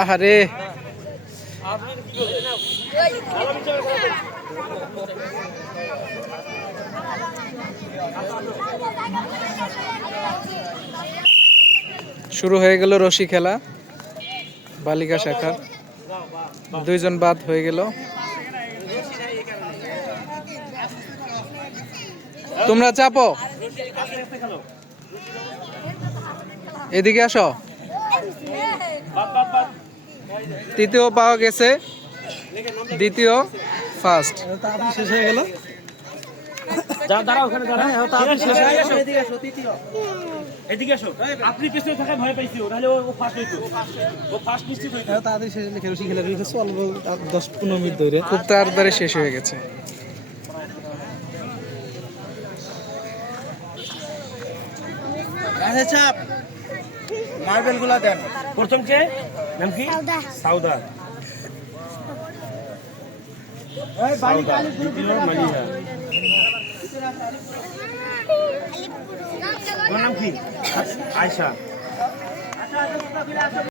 আহারে শুরু হয়ে গেল রশি খেলা বালিকা শাখার দুইজন বাদ হয়ে গেল তোমরা চাপো এদিকে আসো তৃতীয় পাওয়া গেছে দ্বিতীয় ফার্স্ট শেষ হয়ে গেল এদিকে আসো আপনি পিছনে থাকায় ভয় পাইছি নাহলে ও ফার্স্ট হইতো ও ফার্স্ট নিশ্চিত হইতো তাড়াতাড়ি শেষ লিখে রশি খেলা রয়েছে অল্প 10-15 মিনিট ধরে খুব তাড়াতাড়ি শেষ হয়ে গেছে চাপ মার্বেল গুলা দেন প্রথম কে নাম কি সাউদা সাউদা দ্বিতীয় মালিহা তোমার নাম কি আয়শা